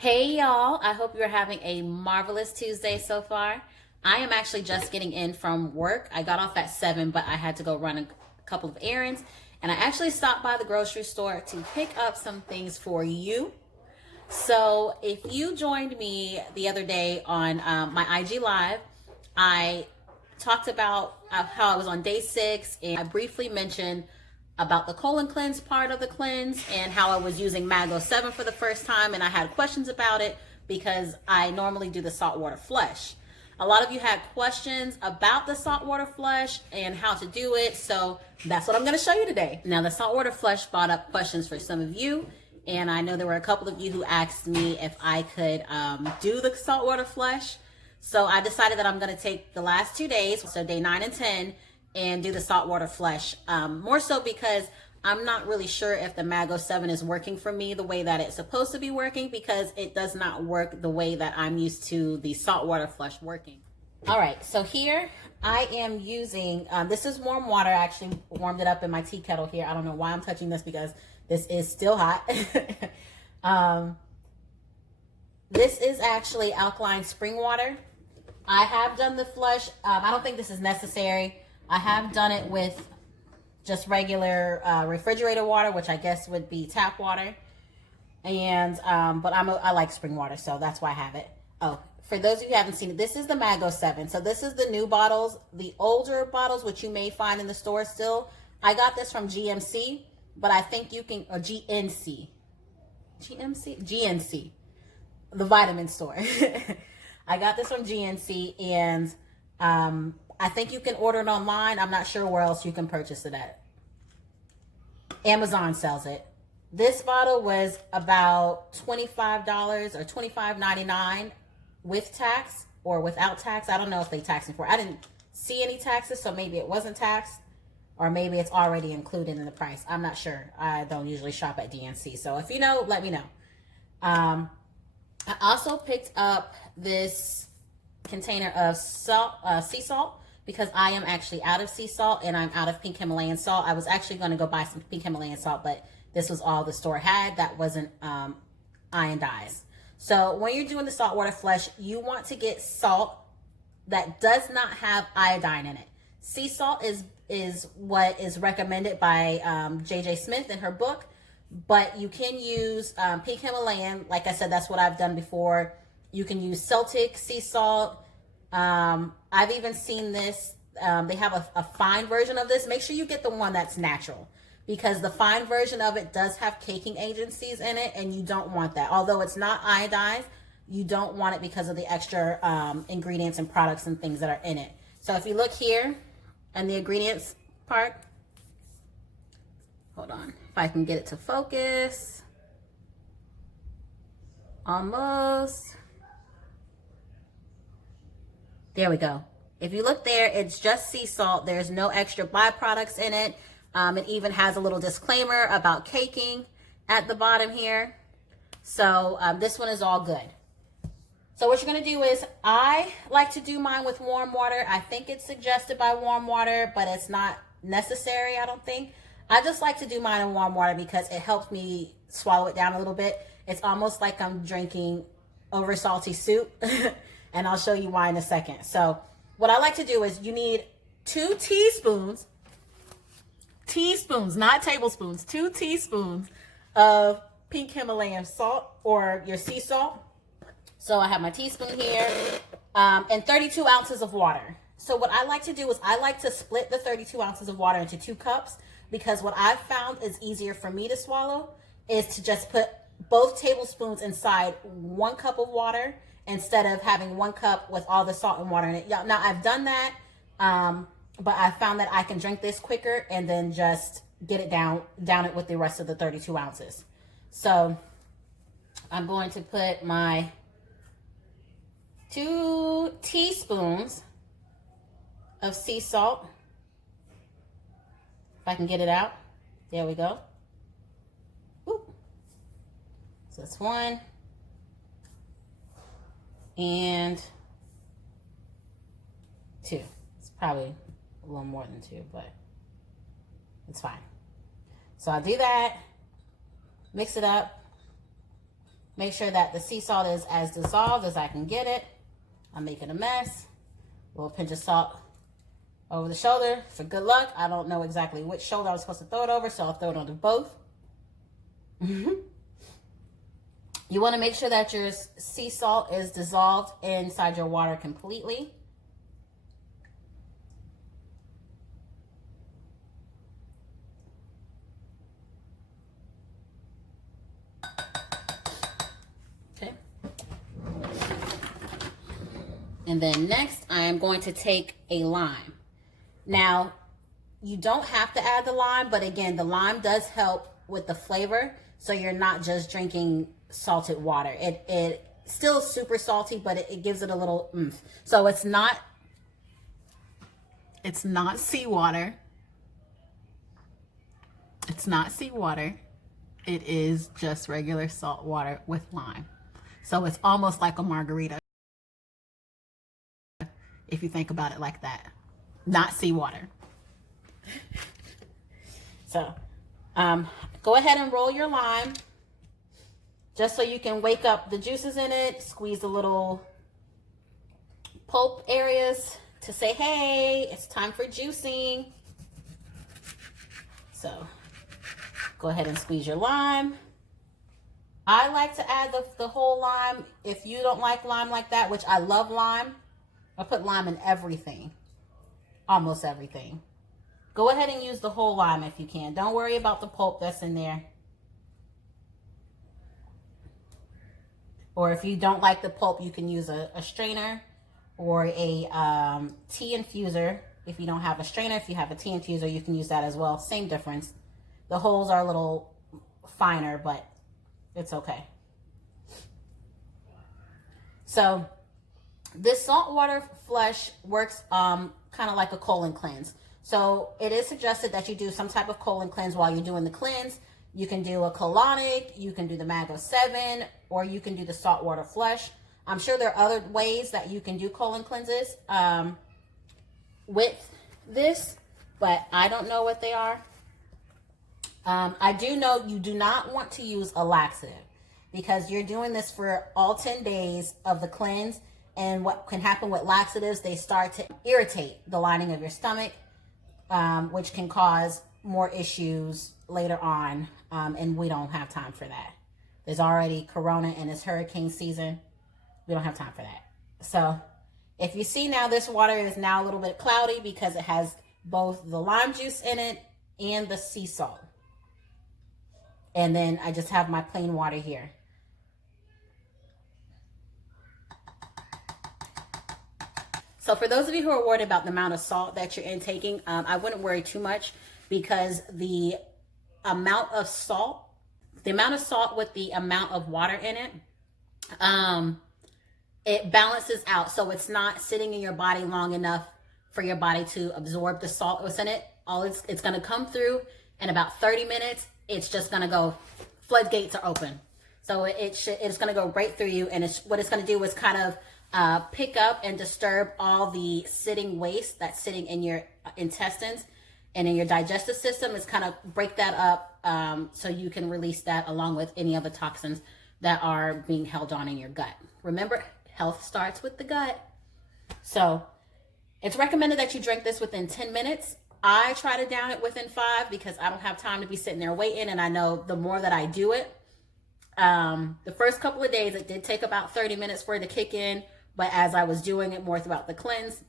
Hey y'all, I hope you're having a marvelous Tuesday so far. I am actually just getting in from work. I got off at 7, but I had to go run a couple of errands. And I actually stopped by the grocery store to pick up some things for you. So if you joined me the other day on my IG Live, I talked about how I was on day 6, and I briefly mentioned about the colon cleanse part of the cleanse and how I was using Mago 7 for the first time, and I had questions about it because I normally do the saltwater flush. A lot of you had questions about the saltwater flush and how to do it, so that's what I'm going to show you today. Now, the saltwater flush brought up questions for some of you, and I know there were a couple of you who asked me if I could do the saltwater flush. So I decided that I'm going to take the last 2 days, so day 9 and 10, and do the saltwater flush. More so because I'm not really sure if the Mago 7 is working for me the way that it's supposed to be working, because it does not work the way that I'm used to the saltwater flush working. All right, so here I am using, this is warm water. I actually warmed it up in my tea kettle here. I don't know why I'm touching this because this is still hot. This is actually alkaline spring water. I have done the flush. I don't think this is necessary. I have done it with just regular refrigerator water, which I guess would be tap water. And but I like spring water, so that's why I have it. Oh, for those of you who haven't seen it, this is the Mago 7. So this is the new bottles. The older bottles, which you may find in the store still, I got this from GMC, but I think you can, or GNC, the vitamin store. I got this from GNC, and I think you can order it online. I'm not sure where else you can purchase it at. Amazon sells it. This bottle was about $25 or $25.99 with tax or without tax. I don't know if they tax me for it. I didn't see any taxes, so maybe it wasn't taxed, or maybe it's already included in the price. I'm not sure. I don't usually shop at DNC, so if you know, let me know. I also picked up this container of salt, sea salt, because I am actually out of sea salt and I'm out of pink Himalayan salt. I was actually going to go buy some pink Himalayan salt, but this was all the store had that wasn't iodized. So when you're doing the saltwater flush, you want to get salt that does not have iodine in it. Sea salt is what is recommended by JJ Smith in her book, but you can use pink Himalayan. Like I said, that's what I've done before. You can use Celtic sea salt. I've even seen this. They have a fine version of this. Make sure you get the one that's natural, because the fine version of it does have caking agencies in it, and you don't want that. Although it's not iodized, you don't want it because of the extra ingredients and products and things that are in it. So if you look here in the ingredients part, hold on, if I can get it to focus. Almost. There we go. If you look there, it's just sea salt. There's no extra byproducts in it. It even has a little disclaimer about caking at the bottom here. So this one is all good. So what you're going to do is, I like to do mine with warm water. I think it's suggested by warm water, but it's not necessary, I don't think. I just like to do mine in warm water because it helps me swallow it down a little bit. It's almost like I'm drinking over salty soup. And I'll show you why in a second. So what I like to do is, you need 2 teaspoons, not tablespoons, 2 teaspoons of pink Himalayan salt or your sea salt. So I have my teaspoon here, and 32 ounces of water. So what I like to do is, I like to split the 32 ounces of water into 2 cups, because what I've found is easier for me to swallow is to just put both tablespoons inside 1 cup of water, instead of having 1 cup with all the salt and water in it. Now I've done that, but I found that I can drink this quicker and then just get it down it with the rest of the 32 ounces. So I'm going to put my 2 teaspoons of sea salt. If I can get it out. There we go. Whoop. So that's 1. And 2. It's probably a little more than 2, but it's fine. So I'll do that, mix it up, Make sure that the sea salt is as dissolved as I can get it. I'm making a mess. A little pinch of salt over the shoulder for good luck. I don't know exactly which shoulder I was supposed to throw it over, so I'll throw it onto both. You want to make sure that your sea salt is dissolved inside your water completely. Okay. And then next, I am going to take a lime. Now, you don't have to add the lime, but again, the lime does help with the flavor, so you're not just drinking salted water. It still super salty, but it gives it a little oomph. So it's not seawater. It's not seawater. It is just regular salt water with lime. So it's almost like a margarita, if you think about it like that. Not seawater. So go ahead and roll your lime just so you can wake up the juices in it, squeeze the little pulp areas to say, hey, it's time for juicing. So go ahead and squeeze your lime. I like to add the whole lime. If you don't like lime like that, which I love lime, I put lime in everything, almost everything. Go ahead and use the whole lime if you can. Don't worry about the pulp that's in there. Or if you don't like the pulp, you can use a strainer or a tea infuser. If you don't have a strainer, if you have a tea infuser, you can use that as well. Same difference. The holes are a little finer, but it's okay. So this saltwater flush works kind of like a colon cleanse. So it is suggested that you do some type of colon cleanse while you're doing the cleanse. You can do a colonic, you can do the Mago 7, or you can do the saltwater flush. I'm sure there are other ways that you can do colon cleanses with this, but I don't know what they are. I do know you do not want to use a laxative because you're doing this for all 10 days of the cleanse. And what can happen with laxatives, they start to irritate the lining of your stomach, which can cause more issues later on. And we don't have time for that. There's already Corona and it's hurricane season. We don't have time for that. So if you see now, this water is now a little bit cloudy because it has both the lime juice in it and the sea salt. And then I just have my plain water here. So for those of you who are worried about the amount of salt that you're intaking, I wouldn't worry too much because the amount of salt with the amount of water in it, it balances out. So it's not sitting in your body long enough for your body to absorb the salt that's in it. It's going to come through in about 30 minutes. It's just going to go, floodgates are open. So it's going to go right through you. And what it's going to do is kind of pick up and disturb all the sitting waste that's sitting in your intestines and in your digestive system. Is kind of break that up so you can release that along with any other toxins that are being held on in your gut. Remember, health starts with the gut. So it's recommended that you drink this within 10 minutes. I try to down it within 5 because I don't have time to be sitting there waiting. And I know the more that I do it, the first couple of days, it did take about 30 minutes for it to kick in. But as I was doing it more throughout the cleanse,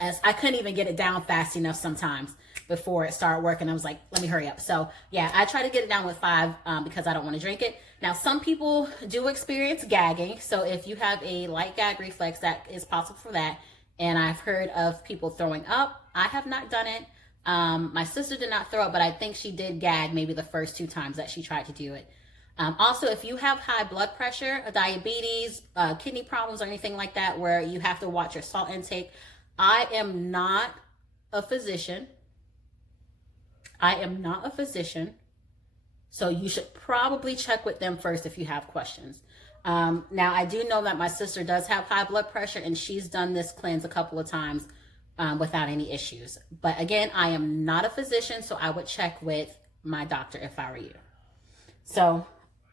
as I couldn't even get it down fast enough sometimes before it started working. I was like, let me hurry up. So yeah, I try to get it down with 5 because I don't want to drink it. Now, some people do experience gagging. So if you have a light gag reflex, that is possible for that. And I've heard of people throwing up. I have not done it. My sister did not throw up, but I think she did gag maybe the first 2 times that she tried to do it. Also, if you have high blood pressure, diabetes, kidney problems, or anything like that, where you have to watch your salt intake, I am not a physician. So you should probably check with them first if you have questions. Now, I do know that my sister does have high blood pressure, and she's done this cleanse a couple of times without any issues. But again, I am not a physician, so I would check with my doctor if I were you. So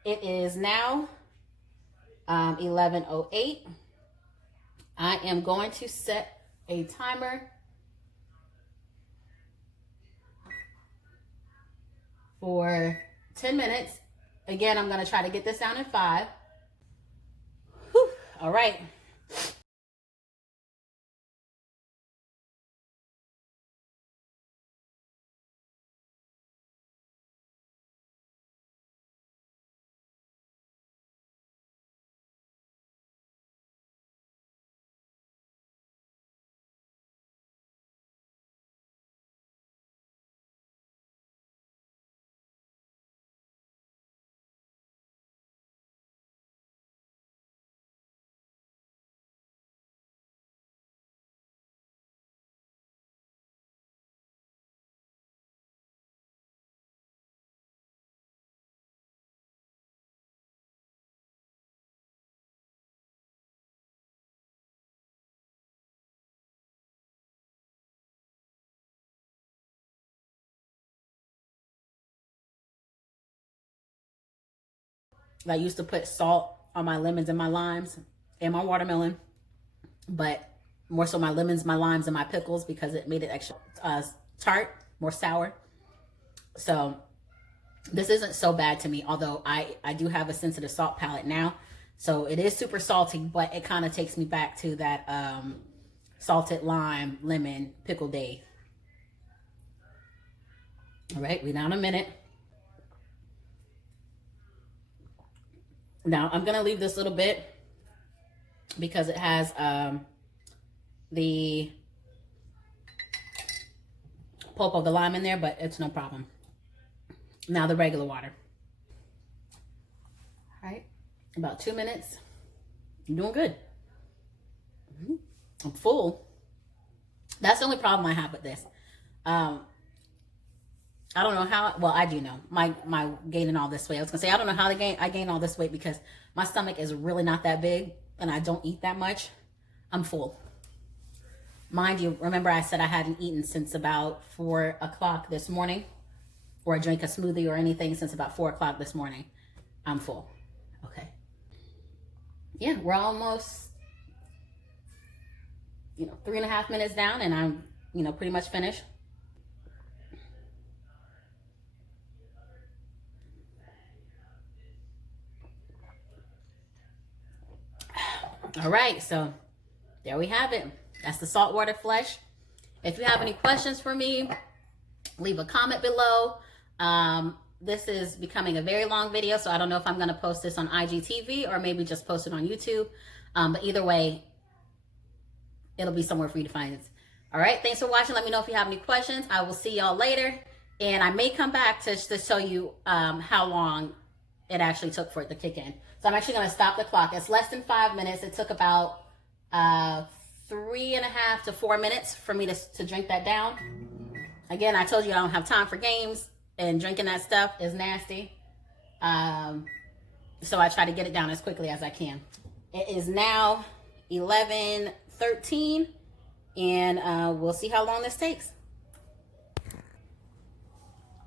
it is now 11:08. I am going to set a timer for 10 minutes. Again, I'm going to try to get this down in 5. Whew. All right. I used to put salt on my lemons and my limes and my watermelon, but more so my lemons, my limes, and my pickles because it made it extra tart, more sour. So this isn't so bad to me, although I do have a sensitive salt palate now. So it is super salty, but it kind of takes me back to that salted lime, lemon, pickle day. All right, we're down a minute. Now I'm gonna leave this little bit because it has the pulp of the lime in there, but it's no problem. Now the regular water. All right, about 2 minutes. I'm doing good. I'm full. That's the only problem I have with this. I don't know how, well, I do know my gaining all this weight. I was gonna say, I don't know how I gain all this weight because my stomach is really not that big and I don't eat that much. I'm full. Mind you, remember I said I hadn't eaten since about 4 o'clock this morning, or drank a smoothie or anything since about 4 o'clock this morning. I'm full. Okay. Yeah, we're almost, 3.5 minutes down and I'm, pretty much finished. All right, so there we have it. That's the saltwater flesh. If you have any questions for me, leave a comment below. This is becoming a very long video, so I don't know if I'm going to post this on IGTV or maybe just post it on YouTube. But either way, it'll be somewhere for you to find it. All right, thanks for watching. Let me know if you have any questions. I will see y'all later. And I may come back to show you how long it actually took for it to kick in. So I'm actually going to stop the clock. It's less than 5 minutes. It took about 3.5 to 4 minutes for me to drink that down. Again, I told you I don't have time for games, and drinking that stuff is nasty. So I try to get it down as quickly as I can. It is now 11:13, and we'll see how long this takes.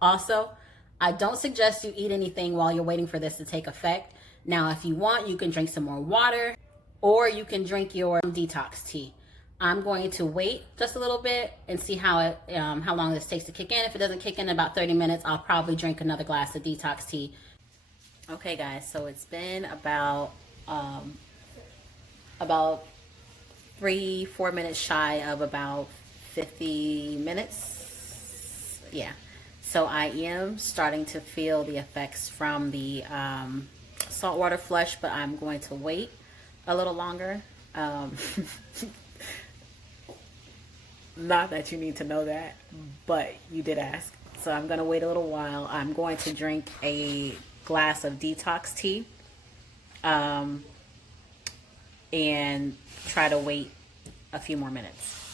Also, I don't suggest you eat anything while you're waiting for this to take effect. Now, if you want, you can drink some more water, or you can drink your detox tea. I'm going to wait just a little bit and see how long this takes to kick in. If it doesn't kick in about 30 minutes, I'll probably drink another glass of detox tea. Okay, guys, so it's been about 3-4 minutes shy of about 50 minutes. Yeah. So I am starting to feel the effects from the saltwater flush, but I'm going to wait a little longer. Not that you need to know that, but you did ask. So I'm going to wait a little while. I'm going to drink a glass of detox tea and try to wait a few more minutes.